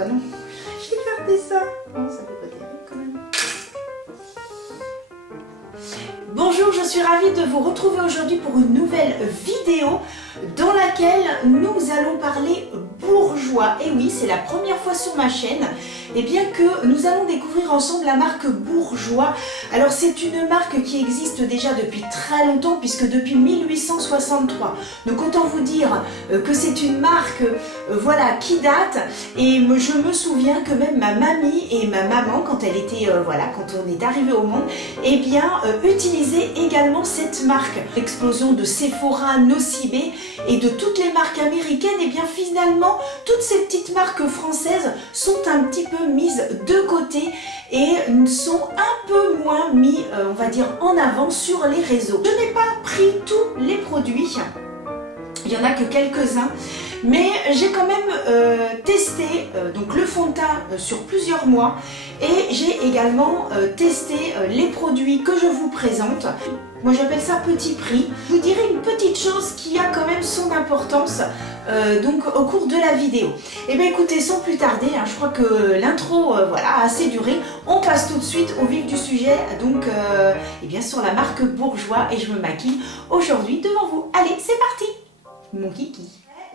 bah non, j'ai gardé ça. Non, ça fait pas terrible quand même. Bonjour, je suis ravie de vous retrouver aujourd'hui pour une nouvelle vidéo dans laquelle nous allons parler bourgeois. Et oui, c'est la première fois sur ma chaîne, et bien que nous allons découvrir ensemble la marque Bourjois. Alors c'est une marque qui existe déjà depuis très longtemps, puisque depuis 1863. Donc autant vous dire que c'est une marque voilà, qui date, et je me souviens que même ma mamie et ma maman, quand elle était voilà, quand on est arrivé au monde, eh bien utilisaient également cette marque. L'explosion de Sephora, Nocibé et de toutes les marques américaines, et bien finalement toutes ces petites marques françaises sont un petit peu mises de côté et sont un peu moins mis, on va dire, en avant sur les réseaux. Je n'ai pas pris tous les produits, il n'y en a que quelques-uns, mais j'ai quand même testé donc le fond de teint sur plusieurs mois, et j'ai également testé les produits que je vous présente. Moi j'appelle ça petit prix. Je vous dirai une petite chose qui a quand même son importance donc au cours de la vidéo. Et bien écoutez, sans plus tarder, hein, je crois que l'intro voilà, a assez duré. On passe tout de suite au vif du sujet, donc et bien sur la marque Bourjois, et je me maquille aujourd'hui devant vous. Allez, c'est parti, mon kiki.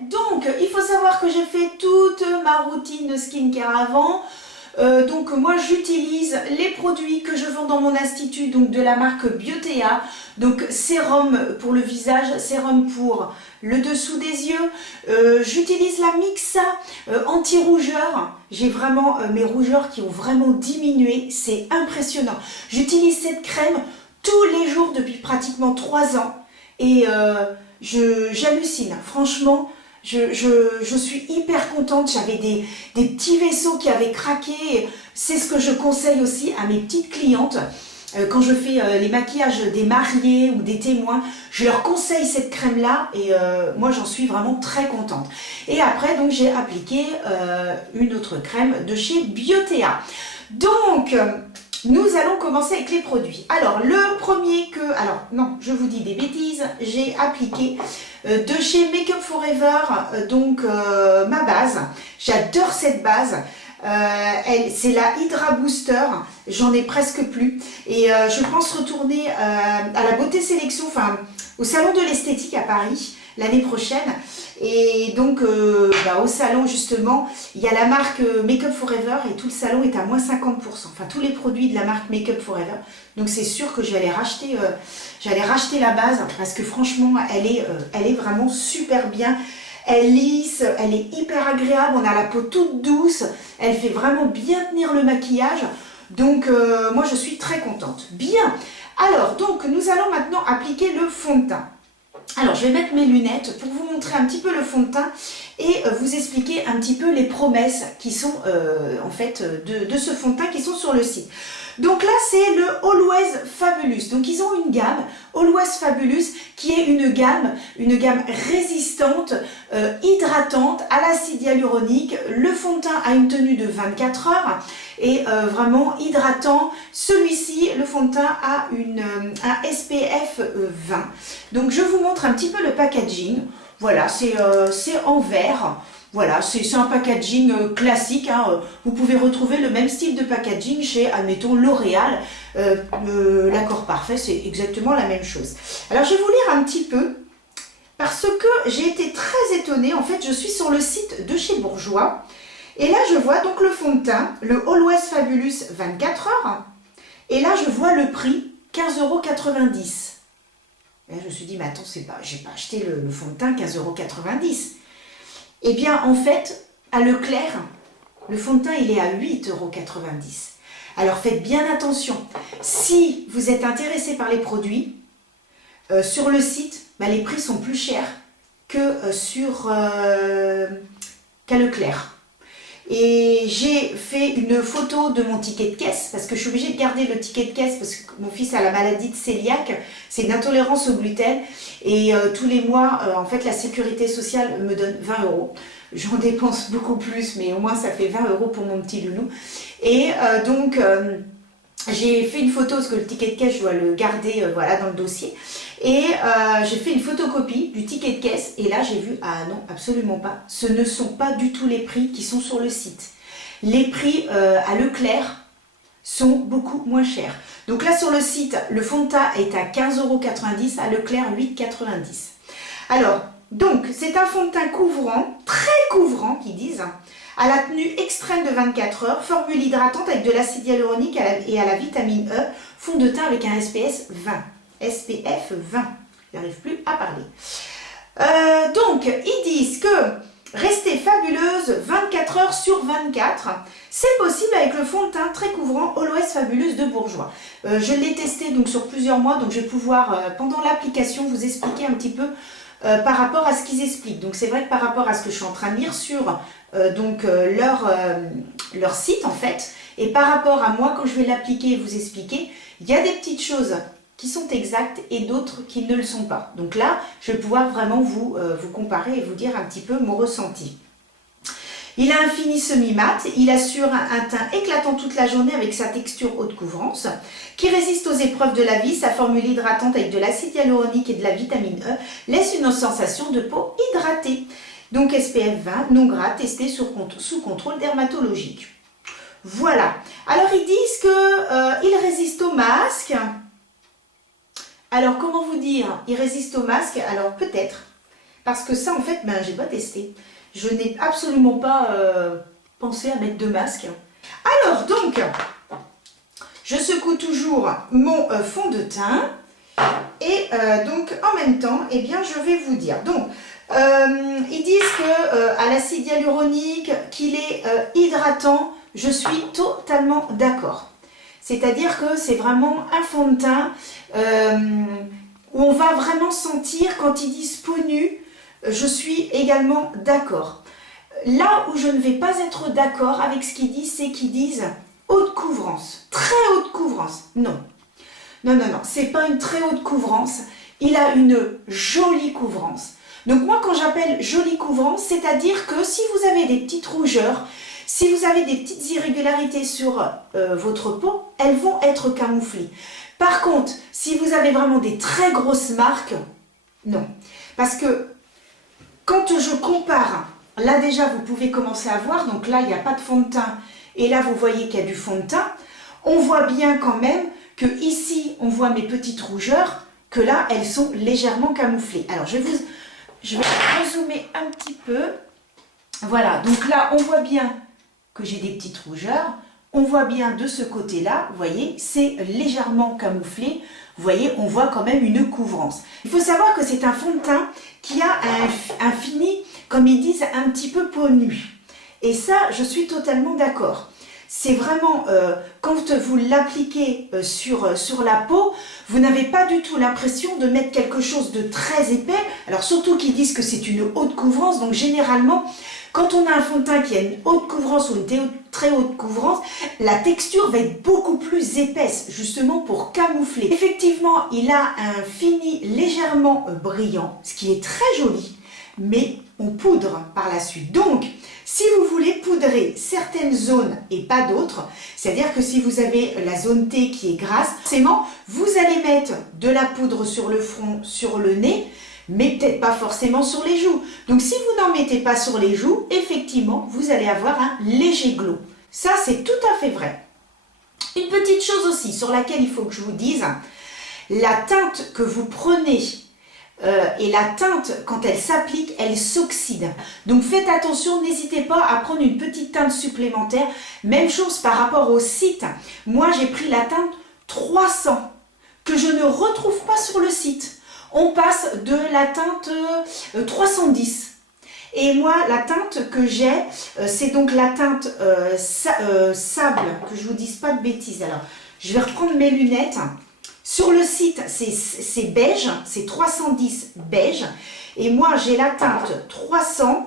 Donc il faut savoir que j'ai fait toute ma routine de skincare avant. Donc moi j'utilise les produits que je vends dans mon institut, donc de la marque Biotea, donc sérum pour le visage, sérum pour le dessous des yeux, j'utilise la Mixa anti-rougeur. J'ai vraiment mes rougeurs qui ont vraiment diminué, c'est impressionnant. J'utilise cette crème tous les jours depuis pratiquement 3 ans, et j'hallucine, franchement. Je suis hyper contente. J'avais des petits vaisseaux qui avaient craqué. C'est ce que je conseille aussi à mes petites clientes. Quand je fais les maquillages des mariés ou des témoins, je leur conseille cette crème-là, et moi j'en suis vraiment très contente. Et après, donc j'ai appliqué une autre crème de chez Biotea. Donc, nous allons commencer avec les produits. Alors, le premier que... Alors, non, je vous dis des bêtises. J'ai appliqué de chez Make Up For Ever, donc ma base. J'adore cette base. C'est la Hydra Booster. J'en ai presque plus. Et je pense retourner à la Beauté Sélection, enfin, au Salon de l'Esthétique à Paris l'année prochaine. Et donc au salon justement, il y a la marque Make Up For Ever, et tout le salon est à moins 50%, enfin tous les produits de la marque Make Up For Ever. Donc c'est sûr que j'allais racheter la base, parce que franchement elle est vraiment super bien. Elle lisse, elle est hyper agréable, on a la peau toute douce, elle fait vraiment bien tenir le maquillage. Donc moi je suis très contente. Bien, alors donc nous allons maintenant appliquer le fond de teint. Alors, je vais mettre mes lunettes pour vous montrer un petit peu le fond de teint et vous expliquer un petit peu les promesses qui sont en fait de ce fond de teint qui sont sur le site. Donc là, c'est le Always Fabulous. Donc ils ont une gamme Always Fabulous qui est une gamme résistante, hydratante à l'acide hyaluronique. Le fond de teint a une tenue de 24 heures et vraiment hydratant. Celui-ci, le fond de teint, a un SPF 20. Donc je vous montre un petit peu le packaging. Voilà, c'est en verre. Voilà, c'est un packaging classique, hein. Vous pouvez retrouver le même style de packaging chez, admettons, L'Oréal. L'Accord Parfait, c'est exactement la même chose. Alors, je vais vous lire un petit peu, parce que j'ai été très étonnée. En fait, je suis sur le site de chez Bourjois, et là, je vois donc le fond de teint, le Always Fabulous 24 heures, et là, je vois le prix, 15,90 €. Et là, je me suis dit, mais attends, j'ai pas acheté le fond de teint 15,90 €. Eh bien, en fait, à Leclerc, le fond de teint, il est à 8,90 €. Alors, faites bien attention. Si vous êtes intéressé par les produits, sur le site, les prix sont plus chers que qu'à Leclerc. Et j'ai fait une photo de mon ticket de caisse, parce que je suis obligée de garder le ticket de caisse parce que mon fils a la maladie de cœliaque, c'est une intolérance au gluten, et tous les mois en fait la sécurité sociale me donne 20 €. J'en dépense beaucoup plus, mais au moins ça fait 20 € pour mon petit lounou. Et donc j'ai fait une photo, parce que le ticket de caisse je dois le garder voilà, dans le dossier. Et j'ai fait une photocopie du ticket de caisse, et là j'ai vu, ah non, absolument pas, ce ne sont pas du tout les prix qui sont sur le site. les prix à Leclerc sont beaucoup moins chers. Donc là sur le site, le fond de teint est à 15,90 €, à Leclerc 8,90 €. Alors, donc c'est un fond de teint couvrant, très couvrant qu'ils disent, à la tenue extrême de 24 heures, formule hydratante avec de l'acide hyaluronique et à la vitamine E, fond de teint avec un SPF 20. SPF 20, j'arrive plus à parler. Donc, ils disent que rester fabuleuse 24 heures sur 24, c'est possible avec le fond de teint très couvrant Always Fabuleuse de Bourjois. Je l'ai testé donc sur plusieurs mois, donc je vais pouvoir, pendant l'application, vous expliquer un petit peu par rapport à ce qu'ils expliquent. Donc c'est vrai que par rapport à ce que je suis en train de lire sur leur site en fait, et par rapport à moi quand je vais l'appliquer et vous expliquer, il y a des petites choses qui sont exactes et d'autres qui ne le sont pas. Donc là, je vais pouvoir vraiment vous comparer et vous dire un petit peu mon ressenti. Il a un fini semi-mat, il assure un teint éclatant toute la journée avec sa texture haute couvrance, qui résiste aux épreuves de la vie. Sa formule hydratante avec de l'acide hyaluronique et de la vitamine E laisse une sensation de peau hydratée. Donc SPF 20, non gras, testé sous contrôle dermatologique. Voilà. Alors ils disent qu'il résiste au masque. Alors comment vous dire, il résiste au masque? Alors peut-être, parce que ça en fait, j'ai pas testé. Je n'ai absolument pas pensé à mettre de masque. Alors donc, je secoue toujours mon fond de teint. Et donc en même temps, eh bien, je vais vous dire. Donc, ils disent qu'à l'acide hyaluronique, qu'il est hydratant. Je suis totalement d'accord. C'est-à-dire que c'est vraiment un fond de teint où on va vraiment sentir, quand ils disent peau nue, je suis également d'accord. Là où je ne vais pas être d'accord avec ce qu'ils disent, c'est qu'ils disent haute couvrance, très haute couvrance. Non, non, non, non, c'est pas une très haute couvrance, il a une jolie couvrance. Donc moi quand j'appelle jolie couvrance, c'est-à-dire que si vous avez des petites rougeurs, si vous avez des petites irrégularités sur votre peau, elles vont être camouflées. Par contre, si vous avez vraiment des très grosses marques, non. Parce que quand je compare, là déjà vous pouvez commencer à voir, donc là il n'y a pas de fond de teint, et là vous voyez qu'il y a du fond de teint, on voit bien quand même que ici on voit mes petites rougeurs, que là elles sont légèrement camouflées. Alors je vais rezoomer un petit peu, voilà, donc là on voit bien que j'ai des petites rougeurs, on voit bien de ce côté-là, vous voyez, c'est légèrement camouflé, vous voyez, on voit quand même une couvrance. Il faut savoir que c'est un fond de teint qui a un fini, comme ils disent, un petit peu peau nue. Et ça, je suis totalement d'accord. C'est vraiment, quand vous l'appliquez sur la peau, vous n'avez pas du tout l'impression de mettre quelque chose de très épais. Alors surtout qu'ils disent que c'est une haute couvrance, donc généralement, quand on a un fond de teint qui a une haute couvrance ou une très haute couvrance, la texture va être beaucoup plus épaisse, justement pour camoufler. Effectivement, il a un fini légèrement brillant, ce qui est très joli, mais on poudre par la suite. Donc, si vous voulez poudrer certaines zones et pas d'autres, c'est-à-dire que si vous avez la zone T qui est grasse, forcément, vous allez mettre de la poudre sur le front, sur le nez, mais peut-être pas forcément sur les joues. Donc si vous n'en mettez pas sur les joues, effectivement, vous allez avoir un léger glow. Ça, c'est tout à fait vrai. Une petite chose aussi sur laquelle il faut que je vous dise, la teinte que vous prenez et la teinte, quand elle s'applique, elle s'oxyde. Donc faites attention, n'hésitez pas à prendre une petite teinte supplémentaire. Même chose par rapport au site. Moi, j'ai pris la teinte 300 que je ne retrouve pas sur le site. On passe de la teinte 310. Et moi, la teinte que j'ai, c'est donc la teinte sable, que je ne vous dise pas de bêtises. Alors, je vais reprendre mes lunettes. Sur le site, c'est beige, c'est 310 beige. Et moi, j'ai la teinte 300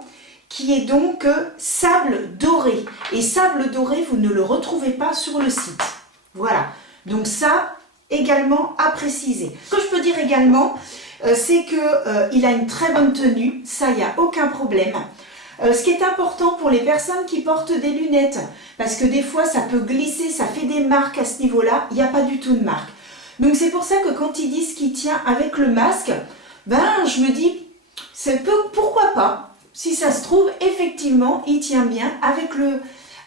qui est donc sable doré. Et sable doré, vous ne le retrouvez pas sur le site. Voilà. Donc ça, également à préciser. Ce que je peux dire également, c'est qu'il a une très bonne tenue, ça, il n'y a aucun problème. Ce qui est important pour les personnes qui portent des lunettes, parce que des fois ça peut glisser, ça fait des marques à ce niveau-là, il n'y a pas du tout de marque. Donc c'est pour ça que quand ils disent qu'il tient avec le masque, je me dis, pourquoi pas? Si ça se trouve, effectivement, il tient bien avec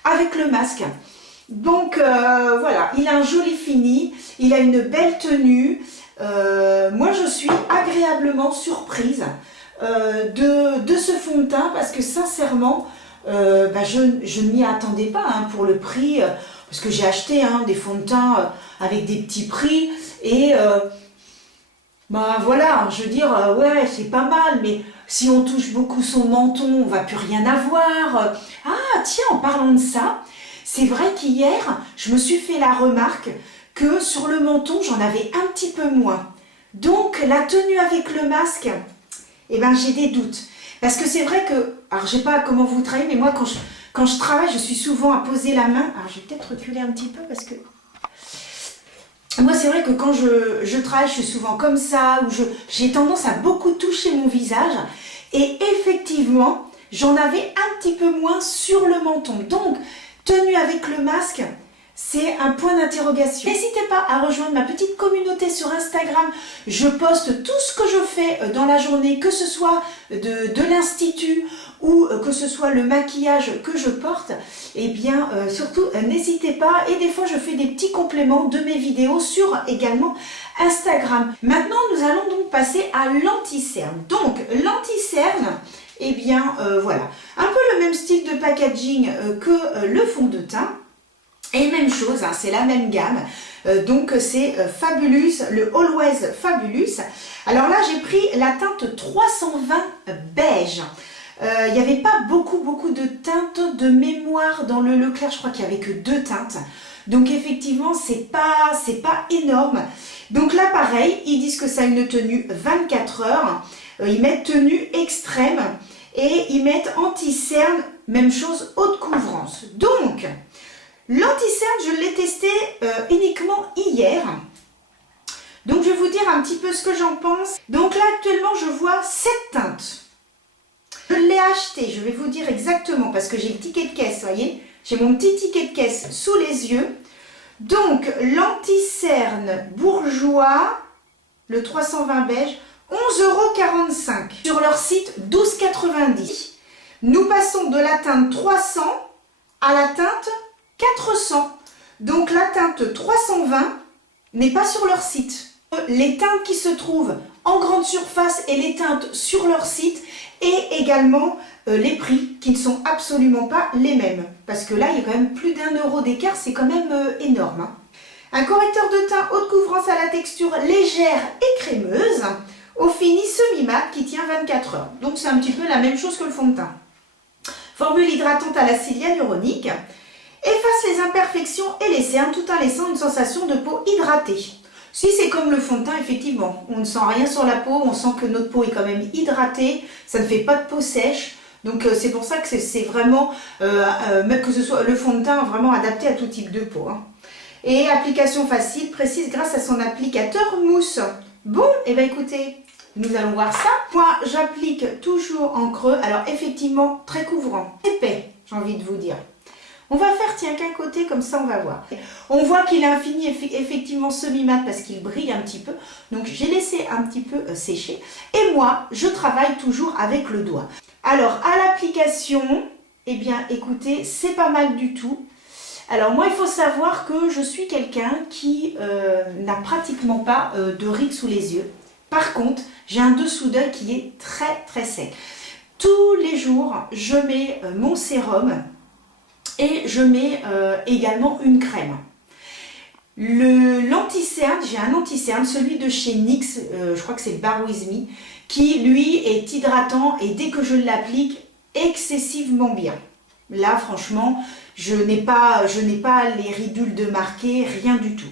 avec le masque. Donc voilà, il a un joli fini, il a une belle tenue. Moi je suis agréablement surprise de ce fond de teint parce que sincèrement je ne m'y attendais pas hein, pour le prix parce que j'ai acheté hein, des fonds de teint avec des petits prix et voilà, je veux dire ouais c'est pas mal mais si on touche beaucoup son menton on va plus rien avoir. Ah tiens, en parlant de ça, c'est vrai qu'hier je me suis fait la remarque que sur le menton j'en avais un petit peu moins. Donc la tenue avec le masque, eh ben, j'ai des doutes. Parce que c'est vrai que, alors je sais pas comment vous travaillez, mais moi quand je travaille, je suis souvent à poser la main. Alors je vais peut-être reculer un petit peu parce que... Moi c'est vrai que quand je travaille, je suis souvent comme ça, où j'ai tendance à beaucoup toucher mon visage. Et effectivement, j'en avais un petit peu moins sur le menton. Donc, tenue avec le masque... c'est un point d'interrogation. N'hésitez pas à rejoindre ma petite communauté sur Instagram. Je poste tout ce que je fais dans la journée, que ce soit de l'Institut ou que ce soit le maquillage que je porte. Et bien, surtout, n'hésitez pas. Et des fois, je fais des petits compléments de mes vidéos sur également Instagram. Maintenant, nous allons donc passer à l'anti-cerne. Donc, l'anti-cerne, eh bien, voilà. Un peu le même style de packaging que le fond de teint. Et même chose, hein, c'est la même gamme, donc c'est Fabulous, le Always Fabulous. Alors là j'ai pris la teinte 320 beige. Il n'y avait pas beaucoup de teintes de mémoire dans le Leclerc, je crois qu'il n'y avait que 2 teintes. Donc effectivement c'est pas énorme. Donc là pareil, ils disent que ça a une tenue 24 heures, ils mettent tenue extrême et ils mettent anti-cerne, même chose, haute couvrance. Donc... l'anti-cerne, je l'ai testé uniquement hier. Donc, je vais vous dire un petit peu ce que j'en pense. Donc là, actuellement, je vois 7 teintes. Je l'ai acheté, je vais vous dire exactement, parce que j'ai le ticket de caisse, vous voyez. J'ai mon petit ticket de caisse sous les yeux. Donc, l'anti-cerne bourgeois, le 320 beige, 11,45 €. Sur leur site, 12,90 €. Nous passons de la teinte 300 à la teinte 400. Donc la teinte 320 n'est pas sur leur site. Les teintes qui se trouvent en grande surface et les teintes sur leur site et également les prix qui ne sont absolument pas les mêmes. Parce que là, il y a quand même plus d'1 € d'écart, c'est quand même énorme. Hein. Un correcteur de teint haute couvrance à la texture légère et crémeuse au fini semi-mat qui tient 24 heures. Donc c'est un petit peu la même chose que le fond de teint. Formule hydratante à l'acide hyaluronique. Efface les imperfections et les cernes tout en laissant une sensation de peau hydratée. Si c'est comme le fond de teint, effectivement, on ne sent rien sur la peau, on sent que notre peau est quand même hydratée, ça ne fait pas de peau sèche. Donc c'est pour ça que c'est vraiment, que ce soit le fond de teint vraiment adapté à tout type de peau. Hein. Et application facile, précise grâce à son applicateur mousse. Bon, et bien écoutez, nous allons voir ça. Moi, j'applique toujours en creux, alors effectivement, très couvrant, épais, j'ai envie de vous dire. On va faire, tiens, qu'un côté, comme ça on va voir. On voit qu'il a un fini effectivement semi-mat parce qu'il brille un petit peu. Donc j'ai laissé un petit peu sécher. Et moi, je travaille toujours avec le doigt. Alors, à l'application, eh bien, écoutez, c'est pas mal du tout. Alors moi, il faut savoir que je suis quelqu'un qui n'a pratiquement pas de rides sous les yeux. Par contre, j'ai un dessous d'œil qui est très sec. Tous les jours, je mets mon sérum. Et je mets également une crème. L'anti-cerne, j'ai un anti-cerne, celui de chez NYX, je crois que c'est Bare With Me, qui lui est hydratant et dès que je l'applique, excessivement bien. Là franchement, je n'ai pas les ridules de marquer, rien du tout.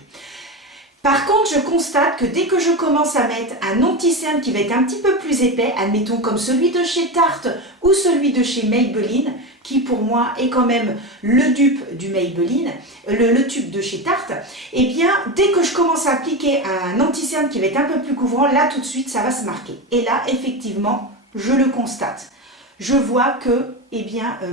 Par contre, je constate que dès que je commence à mettre un anti-cerne qui va être un petit peu plus épais, admettons comme celui de chez Tarte ou celui de chez Maybelline, qui pour moi est quand même le dupe du Maybelline, le tube de chez Tarte, et bien dès que je commence à appliquer un anti-cerne qui va être un peu plus couvrant, là tout de suite ça va se marquer. Et là effectivement, je le constate. Je vois que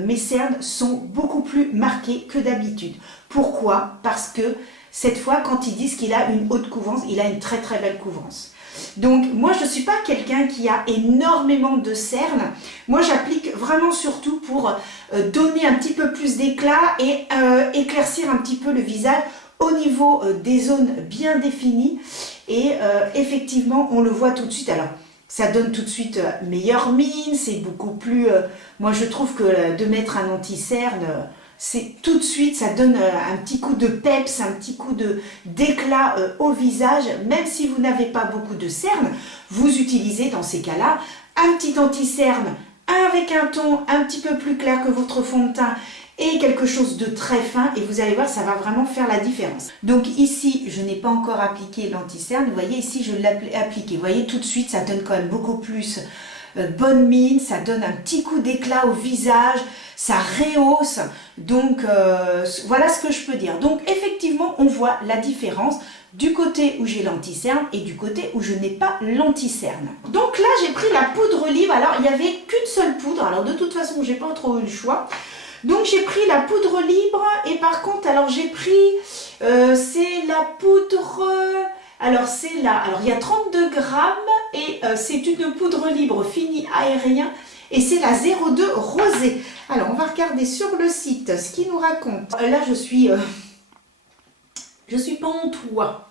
mes cernes sont beaucoup plus marquées que d'habitude. Pourquoi? Parce que cette fois, quand ils disent qu'il a une haute couvrance, il a une très belle couvrance. Donc moi je ne suis pas quelqu'un qui a énormément de cernes. Moi j'applique vraiment surtout pour donner un petit peu plus d'éclat et éclaircir un petit peu le visage au niveau des zones bien définies. Et effectivement on le voit tout de suite. Alors ça donne tout de suite meilleure mine, c'est beaucoup plus... moi je trouve que de mettre un anti-cerne... c'est tout de suite, ça donne un petit coup de peps, un petit coup d'éclat au visage. Même si vous n'avez pas beaucoup de cernes, vous utilisez dans ces cas-là un petit anti-cerne avec un ton un petit peu plus clair que votre fond de teint et quelque chose de très fin et vous allez voir, ça va vraiment faire la différence. Donc ici, je n'ai pas encore appliqué l'anti-cerne. Vous voyez, ici, je l'ai appliqué. Vous voyez, tout de suite, ça donne quand même beaucoup plus bonne mine, ça donne un petit coup d'éclat au visage, ça rehausse. Donc voilà ce que je peux dire. Donc effectivement on voit la différence du côté où j'ai l'anti-cerne et du côté où je n'ai pas l'anti-cerne. Donc là j'ai pris la poudre libre. Alors il n'y avait qu'une seule poudre, alors de toute façon j'ai pas trop eu le choix. Donc j'ai pris la poudre libre et par contre alors j'ai pris c'est la poudre... Alors c'est là, alors il y a 32 grammes et c'est une poudre libre finie aérien et c'est la 02 rosée. Alors on va regarder sur le site ce qu'il nous raconte. Là je suis pas en toit.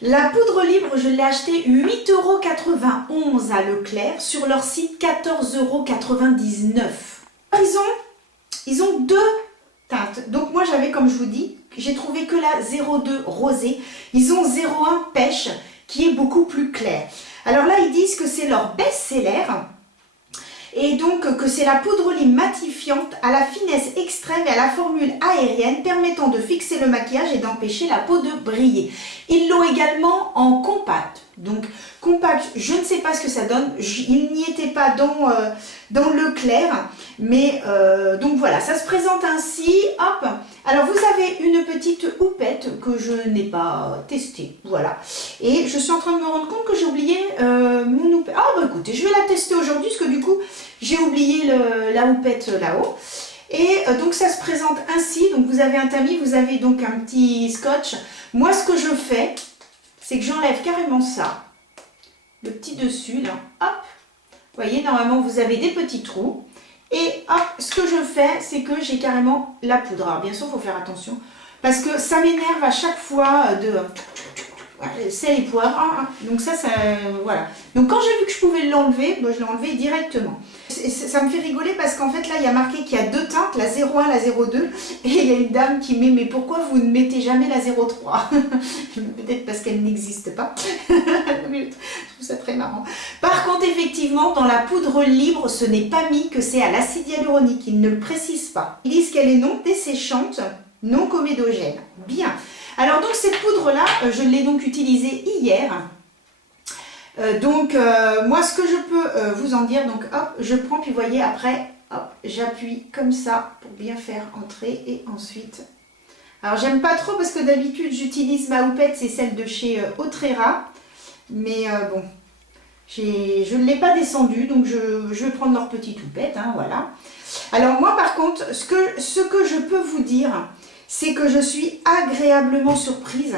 La poudre libre je l'ai achetée 8,91 € à Leclerc, sur leur site 14,99 €. Ils ont deux teintes. Donc moi j'avais, comme je vous dis, j'ai trouvé que la 02 rosée. Ils ont 01 pêche qui est beaucoup plus clair. Alors là ils disent que c'est leur best-seller et donc que c'est la poudre libre matifiante à la finesse extrême et à la formule aérienne permettant de fixer le maquillage et d'empêcher la peau de briller. Ils l'ont également en compact. Donc compact, je ne sais pas ce que ça donne, il n'y était pas dans Leclerc, mais donc voilà, ça se présente ainsi, hop. Alors vous avez une petite houppette que je n'ai pas testée, voilà. Et je suis en train de me rendre compte que j'ai oublié mon houppette. Ah bah écoutez, je vais la tester aujourd'hui parce que du coup j'ai oublié la houppette là-haut. Et donc ça se présente ainsi, donc vous avez un tamis, vous avez donc un petit scotch. Moi ce que je fais, c'est que j'enlève carrément ça, le petit dessus là, hop. Vous voyez, normalement vous avez des petits trous. Et hop, ce que je fais, c'est que j'ai carrément la poudre. Alors bien sûr, il faut faire attention, parce que ça m'énerve à chaque fois de sel et poivre. Donc ça, voilà. Donc quand j'ai vu que je pouvais l'enlever, je l'ai enlevé directement. Ça me fait rigoler parce qu'en fait là, il y a marqué qu'il y a deux teintes, la 01, la 02. Et il y a une dame qui met, mais pourquoi vous ne mettez jamais la 03? Peut-être parce qu'elle n'existe pas. Je trouve ça très marrant. Par contre, effectivement, dans la poudre libre, ce n'est pas mis que c'est à l'acide hyaluronique. Ils ne le précisent pas. Ils disent qu'elle est non desséchante, non comédogène. Bien. Alors donc cette poudre-là, je l'ai donc utilisée hier. Moi ce que je peux vous en dire, donc hop, je prends, puis vous voyez après, hop, j'appuie comme ça pour bien faire entrer et ensuite... Alors j'aime pas trop parce que d'habitude j'utilise ma houppette, c'est celle de chez Otrera, mais bon, je ne l'ai pas descendue, donc je vais prendre leur petite houppette, hein, voilà. Alors moi par contre, ce que je peux vous dire, c'est que je suis agréablement surprise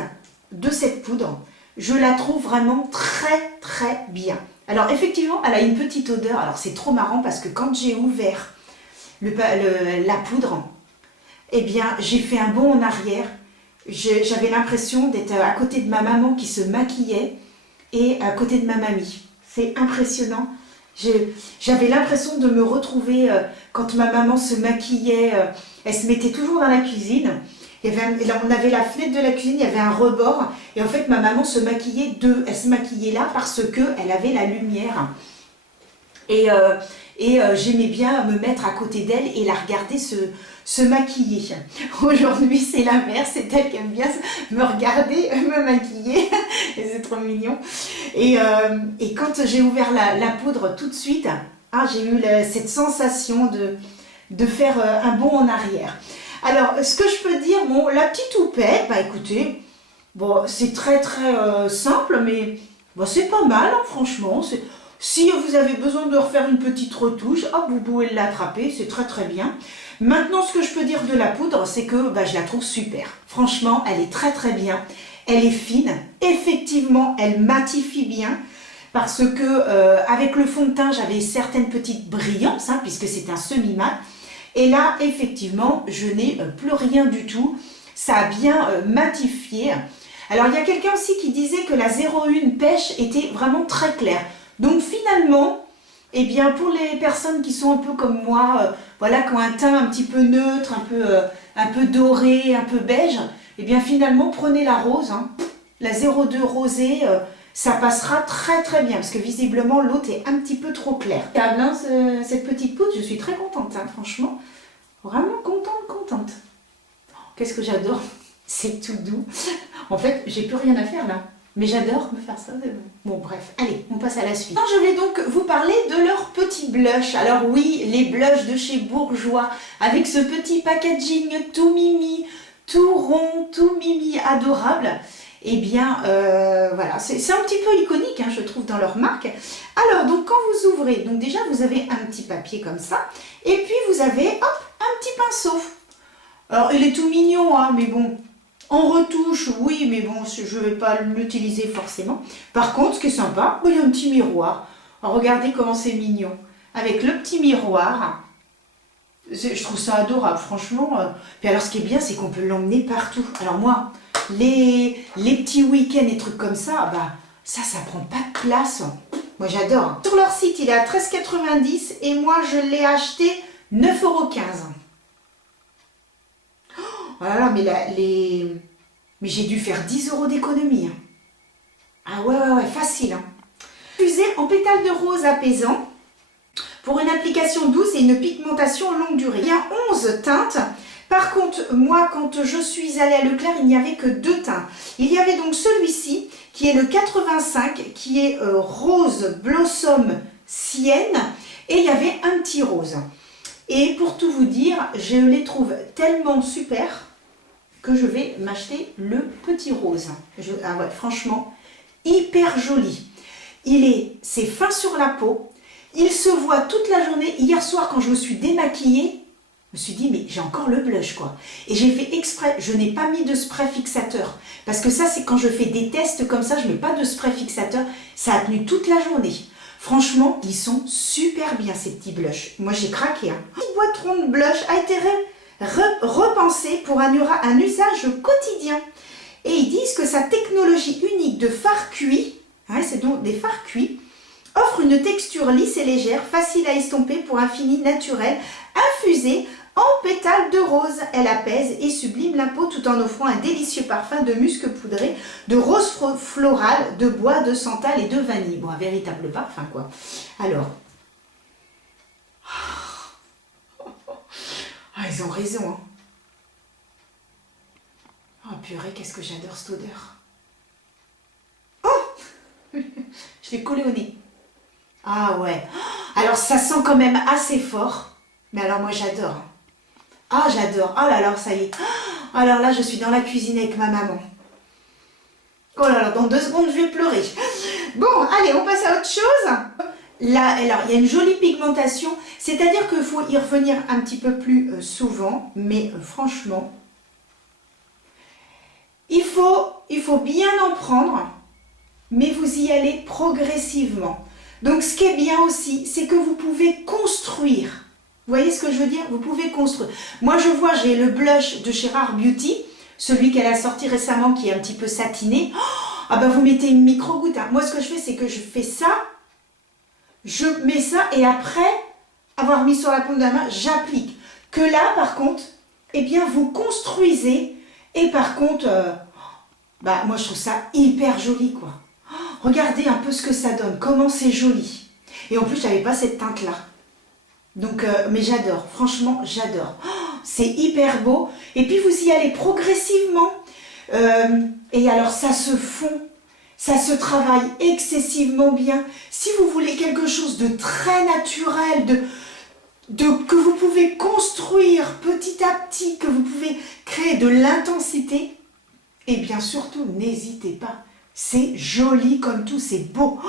de cette poudre. Je la trouve vraiment très très bien. Alors effectivement, elle a une petite odeur. Alors c'est trop marrant parce que quand j'ai ouvert la poudre, eh bien j'ai fait un bond en arrière. J'avais l'impression d'être à côté de ma maman qui se maquillait et à côté de ma mamie. C'est impressionnant. J'avais l'impression de me retrouver quand ma maman se maquillait. Elle se mettait toujours dans la cuisine. On avait la fenêtre de la cuisine, il y avait un rebord. Et en fait, ma maman se maquillait elle se maquillait là parce qu'elle avait la lumière. Et j'aimais bien me mettre à côté d'elle et la regarder se maquiller. Aujourd'hui, c'est l'inverse, c'est elle qui aime bien me regarder, me maquiller. Et c'est trop mignon. Et quand j'ai ouvert la poudre tout de suite, j'ai eu cette sensation de faire un bond en arrière. Alors, ce que je peux dire, bon, la petite houppette, écoutez, bon, c'est très très simple, mais bon, c'est pas mal, hein, franchement. Si vous avez besoin de refaire une petite retouche, hop, vous pouvez l'attraper, c'est très très bien. Maintenant, ce que je peux dire de la poudre, c'est que je la trouve super. Franchement, elle est très très bien. elle est fine. Effectivement, elle matifie bien. Parce que avec le fond de teint, j'avais certaines petites brillances, hein, puisque c'est un semi-mat. Et là, effectivement, je n'ai plus rien du tout. Ça a bien matifié. Alors, il y a quelqu'un aussi qui disait que la 01 pêche était vraiment très claire. Donc, finalement, eh bien, pour les personnes qui sont un peu comme moi, voilà, qui ont un teint un petit peu neutre, un peu doré, un peu beige, eh bien, finalement, prenez la rose, hein, la 02 rosée, ça passera très très bien, parce que visiblement, l'autre est un petit peu trop clair. Hein, cette petite poudre, je suis très contente, hein, franchement. Vraiment contente. Qu'est-ce que j'adore, c'est tout doux. En fait, j'ai plus rien à faire là. Mais j'adore me faire ça. Bon, bref, allez, on passe à la suite. Je vais donc vous parler de leurs petits blushs. Alors oui, les blushs de chez Bourjois, avec ce petit packaging tout mimi, tout rond, tout mimi, adorable. Eh bien, voilà, c'est un petit peu iconique, hein, je trouve, dans leur marque. Alors, donc, quand vous ouvrez, donc déjà, vous avez un petit papier comme ça. Et puis, vous avez, hop, un petit pinceau. Alors, il est tout mignon, hein, mais bon... En retouche, oui, mais bon, je ne vais pas l'utiliser forcément. Par contre, ce qui est sympa, il y a un petit miroir. Alors, regardez comment c'est mignon. Avec le petit miroir, je trouve ça adorable, franchement. Puis alors, ce qui est bien, c'est qu'on peut l'emmener partout. Alors moi, les petits week-ends et trucs comme ça, bah, ça prend pas de place. Moi, j'adore. Sur leur site, il est à 13,90 € et moi, je l'ai acheté 9,15 €. Oh là là, mais j'ai dû faire 10 € d'économie. Hein. Ah ouais, facile. Hein. Fusée en pétales de rose apaisant pour une application douce et une pigmentation longue durée. Il y a 11 teintes. Par contre, moi, quand je suis allée à Leclerc, il n'y avait que 2 teintes. Il y avait donc celui-ci, qui est le 85, qui est rose blossom sienne, et il y avait un petit rose. Et pour tout vous dire, je les trouve tellement super que je vais m'acheter le petit rose. Ah ouais, franchement, hyper joli. C'est fin sur la peau, il se voit toute la journée. Hier soir, quand je me suis démaquillée, je me suis dit, mais j'ai encore le blush, quoi. Et j'ai fait exprès, je n'ai pas mis de spray fixateur. Parce que ça, c'est quand je fais des tests comme ça, je ne mets pas de spray fixateur. Ça a tenu toute la journée. Franchement, ils sont super bien, ces petits blushs. Moi, j'ai craqué. Hein. Cette boîte ronde blush a été repensée pour un usage quotidien. Et ils disent que sa technologie unique de fard cuit, hein, c'est donc des fards cuits, offre une texture lisse et légère, facile à estomper pour un fini naturel, infusé en pétales de rose. Elle apaise et sublime la peau tout en offrant un délicieux parfum de musc poudré, de rose floral, de bois, de santal et de vanille. Bon, un véritable parfum, quoi. Alors... Ah, ils ont raison, hein. Oh purée, qu'est-ce que j'adore cette odeur. Oh je l'ai collé au nez. Ah ouais. Alors ça sent quand même assez fort. Mais alors moi j'adore. Ah j'adore. Oh là là, ça y est. Alors là, je suis dans la cuisine avec ma maman. Oh là là, dans 2 secondes, je vais pleurer. Bon, allez, on passe à autre chose. Là, alors, il y a une jolie pigmentation. C'est-à-dire qu'il faut y revenir un petit peu plus souvent. Mais franchement, il faut bien en prendre. Mais vous y allez progressivement. Donc, ce qui est bien aussi, c'est que vous pouvez construire. Vous voyez ce que je veux dire? Vous pouvez construire. Moi, je vois, j'ai le blush de chez Rare Beauty, celui qu'elle a sorti récemment, qui est un petit peu satiné. Ah ben, vous mettez une micro-goutte. Hein. Moi, ce que je fais, c'est que je fais ça, je mets ça, et après avoir mis sur la paume de la main, j'applique. Que là, par contre, eh bien, vous construisez, et par contre, bah, moi, je trouve ça hyper joli, quoi. Regardez un peu ce que ça donne, comment c'est joli. Et en plus, je n'avais pas cette teinte-là. Donc, mais j'adore, franchement, j'adore. Oh, c'est hyper beau. Et puis, vous y allez progressivement. Et alors, ça se fond, ça se travaille excessivement bien. Si vous voulez quelque chose de très naturel, que vous pouvez construire petit à petit, que vous pouvez créer de l'intensité, et bien surtout, n'hésitez pas. C'est joli comme tout, c'est beau. Oh,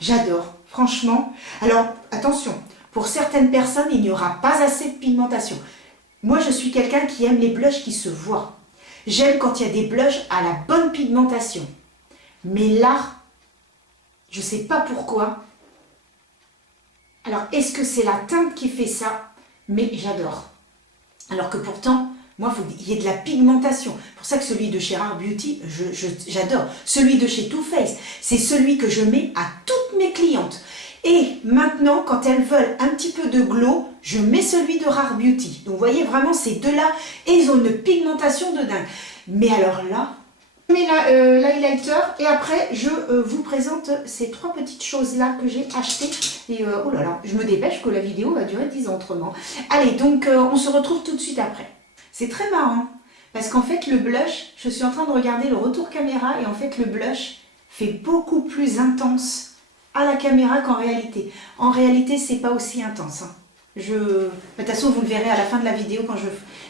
j'adore, franchement. Alors, attention, pour certaines personnes, il n'y aura pas assez de pigmentation. Moi, je suis quelqu'un qui aime les blushs qui se voient. J'aime quand il y a des blushs à la bonne pigmentation. Mais là, je ne sais pas pourquoi. Alors, est-ce que c'est la teinte qui fait ça? Mais j'adore. Alors que pourtant, moi, il faut qu'il y ait de la pigmentation. C'est pour ça que celui de chez Rare Beauty, j'adore. Celui de chez Too Faced, c'est celui que je mets à toutes mes clientes. Et maintenant, quand elles veulent un petit peu de glow, je mets celui de Rare Beauty. Donc, vous voyez, vraiment, ces deux-là, et ils ont une pigmentation de dingue. Mais alors là, je mets l'highlighter et après, je vous présente ces trois petites choses-là que j'ai achetées. Et oh là là, je me dépêche que la vidéo va durer 10 ans autrement. Allez, donc, on se retrouve tout de suite après. C'est très marrant, parce qu'en fait, le blush, je suis en train de regarder le retour caméra, et en fait, le blush fait beaucoup plus intense à la caméra qu'en réalité. En réalité, c'est pas aussi intense. Hein. De toute façon, vous le verrez à la fin de la vidéo quand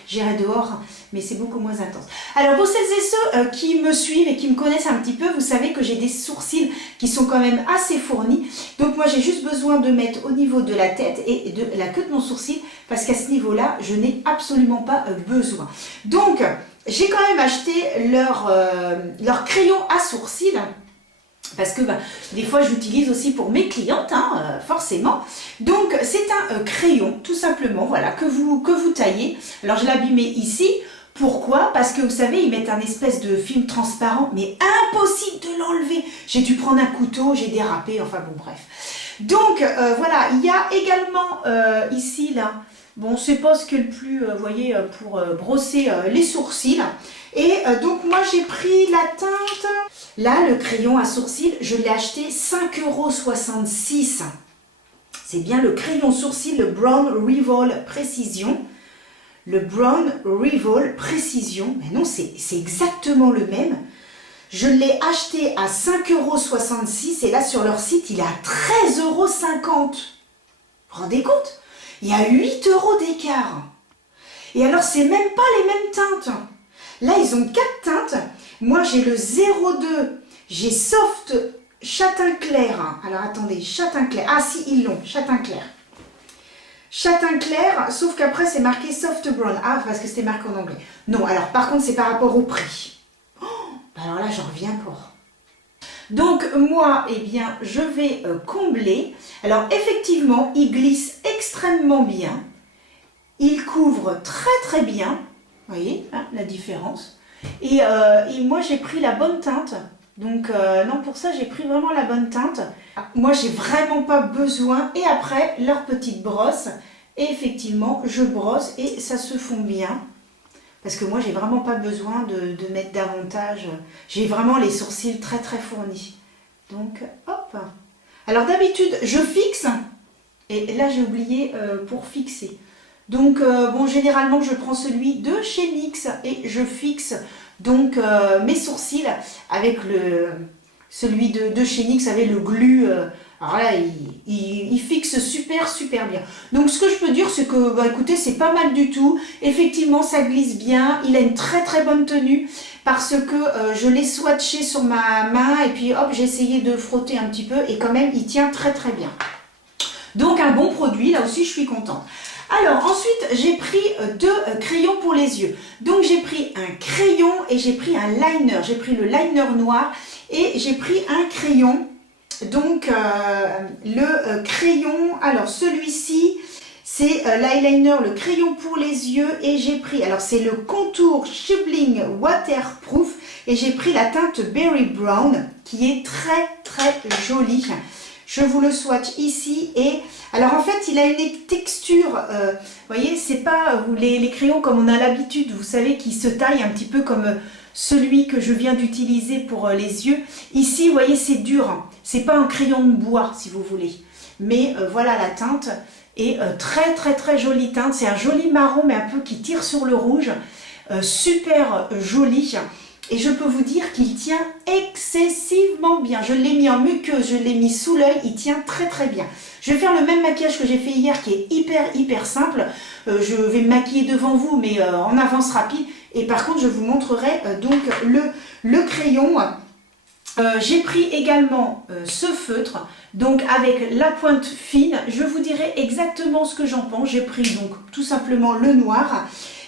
j'irai dehors, mais c'est beaucoup moins intense. Alors, pour celles et ceux qui me suivent et qui me connaissent un petit peu, vous savez que j'ai des sourcils qui sont quand même assez fournis. Donc, moi, j'ai juste besoin de mettre au niveau de la tête et de la queue de mon sourcil, parce qu'à ce niveau-là, je n'ai absolument pas besoin. Donc, j'ai quand même acheté leur crayon à sourcils. Parce que des fois, j'utilise aussi pour mes clientes, hein, forcément. Donc, c'est un crayon, tout simplement, voilà, que vous taillez. Alors, je l'ai abîmé ici. Pourquoi? Parce que, vous savez, ils mettent un espèce de film transparent, mais impossible de l'enlever. J'ai dû prendre un couteau, j'ai dérapé, enfin bon, bref. Donc, voilà, il y a également ici, là, bon, c'est pas ce qui est le plus, vous voyez, pour brosser les sourcils. Et donc, moi, j'ai pris la teinte. Là, le crayon à sourcils, je l'ai acheté 5,66 €. C'est bien le crayon sourcil, le Brown Revol Précision. Le Brown Revol Précision. Mais non, c'est exactement le même. Je l'ai acheté à 5,66 € et là, sur leur site, il est à 13,50 €. Vous vous rendez compte? Il y a 8 € d'écart. Et alors, c'est même pas les mêmes teintes. Là, ils ont 4 teintes. Moi, j'ai le 02, j'ai Soft Châtain Clair. Alors, attendez, Châtain Clair. Ah, si, ils l'ont, Châtain Clair. Châtain Clair, sauf qu'après, c'est marqué Soft Brown. Ah, parce que c'était marqué en anglais. Non, alors, par contre, c'est par rapport au prix. Oh, alors là, j'en reviens pas. Donc, moi, eh bien, je vais combler. Alors, effectivement, il glisse extrêmement bien. Il couvre très, très bien. Vous voyez, hein, la différence. Et moi, j'ai pris la bonne teinte. Donc, non, pour ça, j'ai pris vraiment la bonne teinte. Moi, j'ai vraiment pas besoin. Et après, leur petite brosse. Et effectivement, je brosse et ça se fond bien. Parce que moi, j'ai vraiment pas besoin de mettre davantage. J'ai vraiment les sourcils très, très fournis. Donc, hop. Alors, d'habitude, je fixe. Et là, j'ai oublié pour fixer. Donc, bon, généralement, je prends celui de chez NYX et je fixe donc mes sourcils avec celui de chez NYX avec le glu. Alors là, il fixe super, super bien. Donc, ce que je peux dire, c'est que, bah, écoutez, c'est pas mal du tout. Effectivement, ça glisse bien. Il a une très, très bonne tenue parce que je l'ai swatché sur ma main et puis, hop, j'ai essayé de frotter un petit peu et quand même, il tient très, très bien. Donc, un bon produit. Là aussi, je suis contente. Alors, ensuite, j'ai pris 2 crayons pour les yeux. Donc, j'ai pris un crayon et j'ai pris un liner. J'ai pris le liner noir et j'ai pris un crayon. Donc, le crayon, alors celui-ci, c'est l'eyeliner, le crayon pour les yeux. Et j'ai pris, alors c'est le contour Shibling Waterproof. Et j'ai pris la teinte Berry Brown qui est très, très jolie. Je vous le swatch ici et alors en fait il a une texture, vous voyez, c'est pas les crayons comme on a l'habitude, vous savez, qui se taillent un petit peu comme celui que je viens d'utiliser pour les yeux. Ici, vous voyez, c'est dur, hein. C'est pas un crayon de bois si vous voulez, mais voilà la teinte et très très très jolie teinte. C'est un joli marron mais un peu qui tire sur le rouge, super joli. Et je peux vous dire qu'il tient excessivement bien. Je l'ai mis en muqueuse, je l'ai mis sous l'œil, il tient très très bien. Je vais faire le même maquillage que j'ai fait hier qui est hyper simple. Je vais me maquiller devant vous mais en avance rapide. Et par contre je vous montrerai donc le crayon. J'ai pris également ce feutre, donc avec la pointe fine. Je vous dirai exactement ce que j'en pense. J'ai pris donc tout simplement le noir.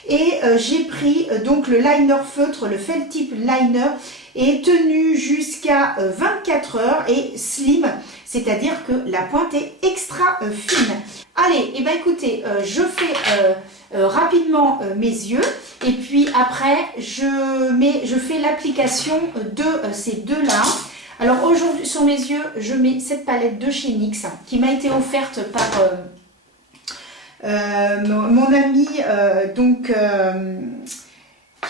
Et j'ai pris donc le liner feutre, le Felt Tip Liner, est tenu jusqu'à 24 heures et slim, c'est-à-dire que la pointe est extra fine. Allez, et ben écoutez, je fais rapidement mes yeux et puis après je fais l'application de ces deux-là. Alors aujourd'hui sur mes yeux, je mets cette palette de chez NYX qui m'a été offerte par mon ami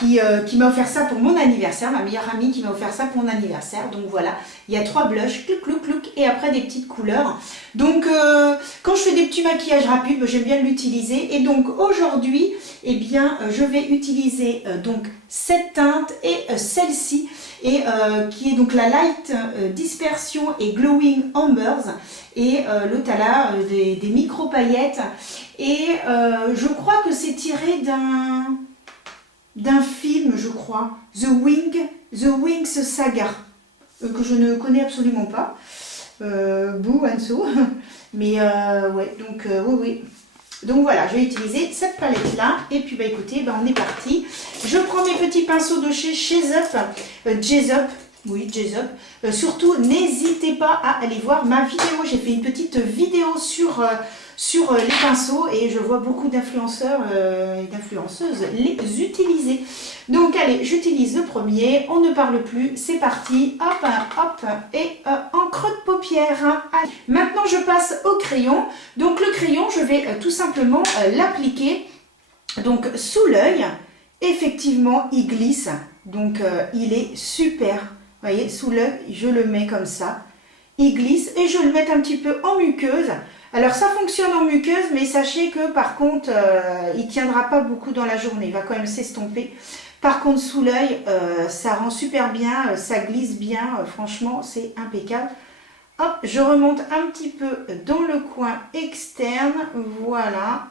qui m'a offert ça pour mon anniversaire, ma meilleure amie qui m'a offert ça pour mon anniversaire. Donc voilà, il y a 3 blushs, clouc, clouc, clouc, et après des petites couleurs. Donc quand je fais des petits maquillages rapides, j'aime bien l'utiliser. Et donc aujourd'hui, eh bien, je vais utiliser donc cette teinte et celle-ci, et qui est donc la Light Dispersion et Glowing Ambers. Et l'autre elle a des micro paillettes. Et je crois que c'est tiré d'un film, je crois, The Wings Saga, que je ne connais absolument pas, Boo and So, mais ouais, donc oui. Donc voilà, je vais utiliser cette palette là, et puis bah écoutez, bah, on est parti. Je prends mes petits pinceaux de chez Jazzup, oui, Jazzup. Surtout, n'hésitez pas à aller voir ma vidéo, j'ai fait une petite vidéo sur les pinceaux et je vois beaucoup d'influenceurs et d'influenceuses les utiliser. Donc allez, j'utilise le premier, on ne parle plus, c'est parti, hop, hop, et en creux de paupière. Allez. Maintenant je passe au crayon. Donc le crayon, je vais tout simplement l'appliquer donc sous l'œil. Effectivement, il glisse, donc il est super. Vous voyez, sous l'œil, je le mets comme ça. Il glisse et je le mets un petit peu en muqueuse. Alors ça fonctionne en muqueuse, mais sachez que par contre, il ne tiendra pas beaucoup dans la journée. Il va quand même s'estomper. Par contre, sous l'œil, ça rend super bien, ça glisse bien. Franchement, c'est impeccable. Hop, je remonte un petit peu dans le coin externe. Voilà.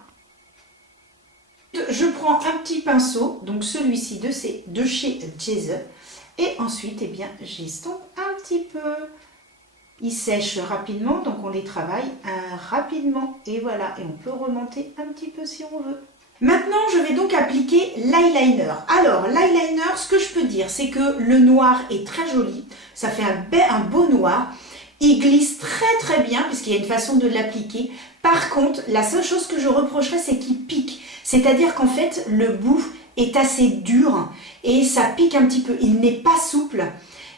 Je prends un petit pinceau, donc celui-ci de chez Jazzup. Et ensuite, eh bien, j'estompe un petit peu. Ils sèchent rapidement, donc on les travaille rapidement. Et voilà, et on peut remonter un petit peu si on veut. Maintenant, je vais donc appliquer l'eyeliner. Alors, l'eyeliner, ce que je peux dire, c'est que le noir est très joli. Ça fait un beau noir. Il glisse très très bien, puisqu'il y a une façon de l'appliquer. Par contre, la seule chose que je reprocherais, c'est qu'il pique. C'est-à-dire qu'en fait, le bout est assez dur et ça pique un petit peu. Il n'est pas souple.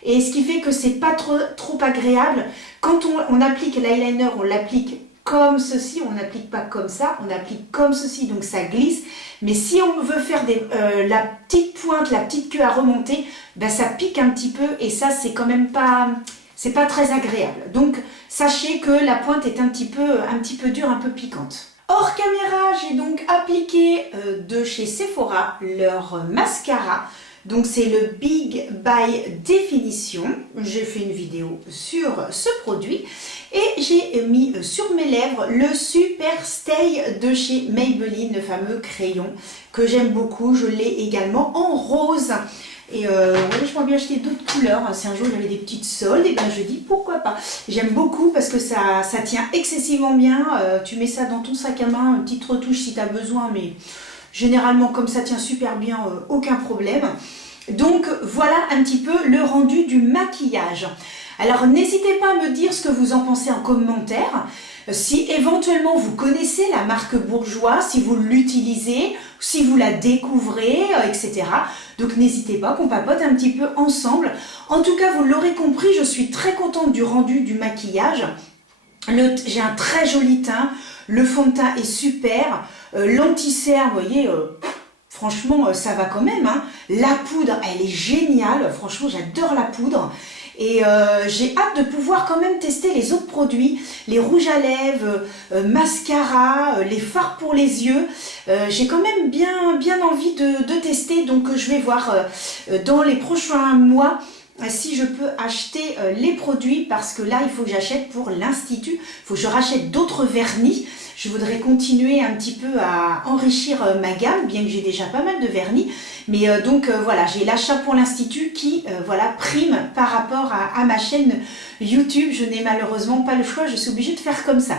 Et ce qui fait que c'est pas trop agréable. Quand on applique l'eyeliner, on l'applique comme ceci, on n'applique pas comme ça, on applique comme ceci, donc ça glisse. Mais si on veut faire la petite pointe, la petite queue à remonter, ben ça pique un petit peu et ça c'est quand même pas, c'est pas très agréable. Donc sachez que la pointe est un petit peu dure, un peu piquante. Hors caméra, j'ai donc appliqué de chez Sephora leur mascara. Donc c'est le Big by Definition. J'ai fait une vidéo sur ce produit et j'ai mis sur mes lèvres le Super Stay de chez Maybelline, le fameux crayon que j'aime beaucoup. Je l'ai également en rose. Et ouais, je pourrais bien acheter d'autres couleurs. Si un jour j'avais des petites soldes, et ben je dis pourquoi pas. J'aime beaucoup parce que ça tient excessivement bien. Tu mets ça dans ton sac à main, une petite retouche si tu as besoin, mais généralement comme ça tient super bien, aucun problème. Donc voilà un petit peu le rendu du maquillage. Alors n'hésitez pas à me dire ce que vous en pensez en commentaire. Si éventuellement vous connaissez la marque Bourjois, si vous l'utilisez, si vous la découvrez, etc. Donc n'hésitez pas qu'on papote un petit peu ensemble. En tout cas, vous l'aurez compris, je suis très contente du rendu du maquillage. J'ai un très joli teint, le fond de teint est super, l'anti-cerne, vous voyez, franchement ça va quand même, hein. La poudre, elle est géniale, franchement j'adore la poudre. Et j'ai hâte de pouvoir quand même tester les autres produits, les rouges à lèvres, mascara, les fards pour les yeux. J'ai quand même bien envie de tester, donc je vais voir dans les prochains mois si je peux acheter les produits, parce que là il faut que j'achète pour l'institut, il faut que je rachète d'autres vernis je voudrais continuer un petit peu à enrichir ma gamme, bien que j'ai déjà pas mal de vernis. Mais donc voilà, j'ai l'achat pour l'Institut qui voilà, prime par rapport à ma chaîne YouTube. Je n'ai malheureusement pas le choix, je suis obligée de faire comme ça.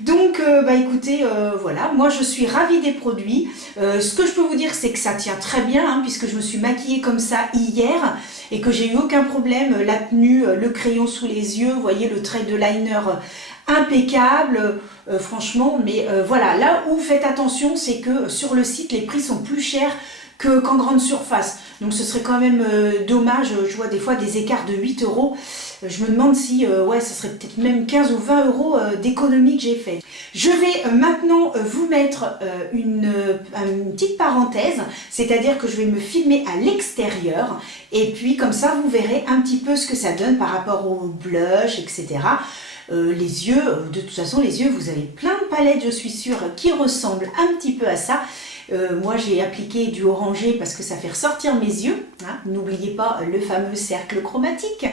Donc bah écoutez, voilà, moi je suis ravie des produits. Ce que je peux vous dire, c'est que ça tient très bien, hein, puisque je me suis maquillée comme ça hier et que j'ai eu aucun problème. La tenue, le crayon sous les yeux, vous voyez le trait de liner impeccable, franchement. Mais voilà, là où faites attention, c'est que sur le site, les prix sont plus chers qu'en grande surface. Donc ce serait quand même dommage, je vois des fois des écarts de 8 €. Je me demande si, ouais, ça serait peut-être même 15 ou 20 € d'économie que j'ai fait. Je vais maintenant vous mettre une petite parenthèse, c'est-à-dire que je vais me filmer à l'extérieur, et puis comme ça vous verrez un petit peu ce que ça donne par rapport au blush, etc. Les yeux, de toute façon les yeux, vous avez plein de palettes, je suis sûre, qui ressemblent un petit peu à ça. Moi j'ai appliqué du orangé parce que ça fait ressortir mes yeux, hein. N'oubliez pas le fameux cercle chromatique.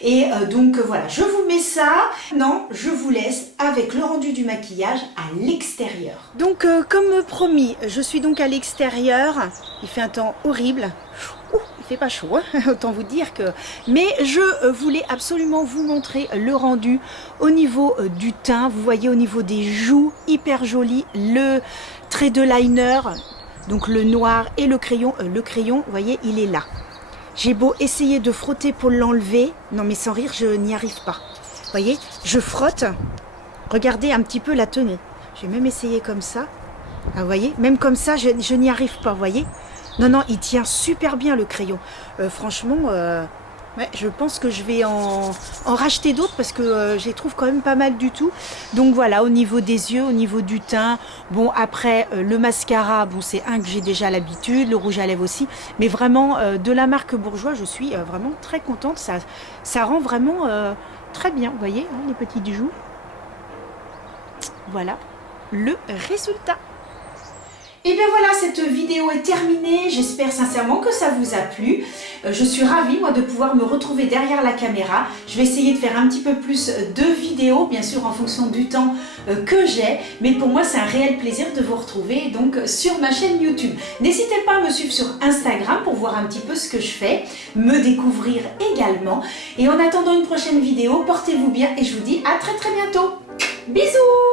Et donc voilà, je vous mets ça. Non, je vous laisse avec le rendu du maquillage à l'extérieur. Donc comme promis, je suis donc à l'extérieur. Il fait un temps horrible. Il fait pas chaud, hein, autant vous dire que... Mais je voulais absolument vous montrer le rendu au niveau du teint. Vous voyez au niveau des joues, hyper joli. Le trait de liner, donc le noir et le crayon, vous voyez, il est là. J'ai beau essayer de frotter pour l'enlever, non mais sans rire, je n'y arrive pas. Vous voyez, je frotte, regardez un petit peu la tenue. J'ai même essayé comme ça. Ah, vous voyez, même comme ça, je n'y arrive pas, vous voyez. Non, non, il tient super bien le crayon. Franchement, ouais, je pense que je vais en racheter d'autres parce que je les trouve quand même pas mal du tout. Donc voilà, au niveau des yeux, au niveau du teint. Bon, après, le mascara, bon, c'est un que j'ai déjà l'habitude, le rouge à lèvres aussi. Mais vraiment, de la marque Bourjois, je suis vraiment très contente. Ça rend vraiment très bien, vous voyez, hein, les petites joues. Voilà le résultat. Et bien voilà, cette vidéo est terminée, j'espère sincèrement que ça vous a plu. Je suis ravie moi de pouvoir me retrouver derrière la caméra. Je vais essayer de faire un petit peu plus de vidéos, bien sûr en fonction du temps que j'ai. Mais pour moi c'est un réel plaisir de vous retrouver donc sur ma chaîne YouTube. N'hésitez pas à me suivre sur Instagram pour voir un petit peu ce que je fais, me découvrir également. Et en attendant une prochaine vidéo, portez-vous bien et je vous dis à très bientôt. Bisous!